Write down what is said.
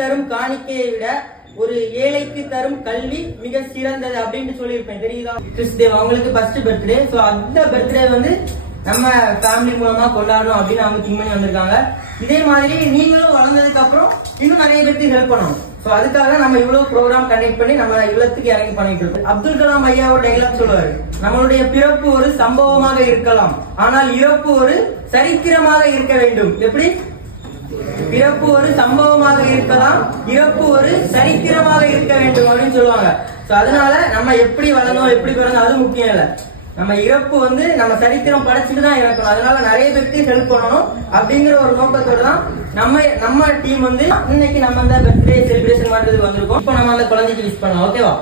தரும் காணிக்கையை விட ஒரு ஏழைக்கு தரும் கல்வி மிக சிறந்தது அப்படின்னு சொல்லியிருப்பேன். தெரியுதா? கிறிஸ்தேவ் அவங்களுக்கு ஃபர்ஸ்ட் பர்த்டே. சோ அந்த பர்த்டே வந்து நம்ம ஃபேமிலி மூலமா கொண்டாடணும் அப்படின்னு அவங்க திங்க் பண்ணி வந்திருக்காங்க. இதே மாதிரி நீங்களும் வளர்ந்ததுக்கு அப்புறம் இன்னும் நிறைய பேருக்கு ஹெல்ப் பண்ணணும். சோ அதுக்காக நம்ம இவ்வளவு ப்ரோக்ராம் கண்டக்ட் பண்ணி நம்ம இவ்வளவுக்கு இறங்கி பண்ணிட்டு இருக்கோம். அப்துல் கலாம் ஐயா ஒரு டைலாக் சொல்லுவாரு, நம்மளுடைய பிறப்பு ஒரு சம்பவமாக இருக்கலாம், ஆனால் இறப்பு ஒரு சரித்திரமாக இருக்க வேண்டும். எப்படி? பிறப்பு ஒரு சம்பவமாக இருக்கலாம், இறப்பு ஒரு சரித்திரமாக இருக்க வேண்டும் அப்படின்னு சொல்லுவாங்க. சோ அதனால நம்ம எப்படி வளர்ந்தோம் எப்படி பிறந்தோம் அது முக்கியம் இல்ல, நம்ம இறப்பு வந்து நம்ம சரித்திரம் படைச்சிட்டு தான் இறக்கணும். அதனால நிறைய பேருக்கு ஹெல்ப் பண்ணணும் அப்படிங்கிற ஒரு நோக்கத்தோட தான் நம்ம டீம் வந்து இன்னைக்கு நம்ம அந்த பர்த்டே செலிப்ரேஷன் பண்றதுக்கு வந்திருக்கோம். இப்போ நம்ம அந்த குழந்தைக்கு விஷ் பண்ணலாம். ஓகேவா?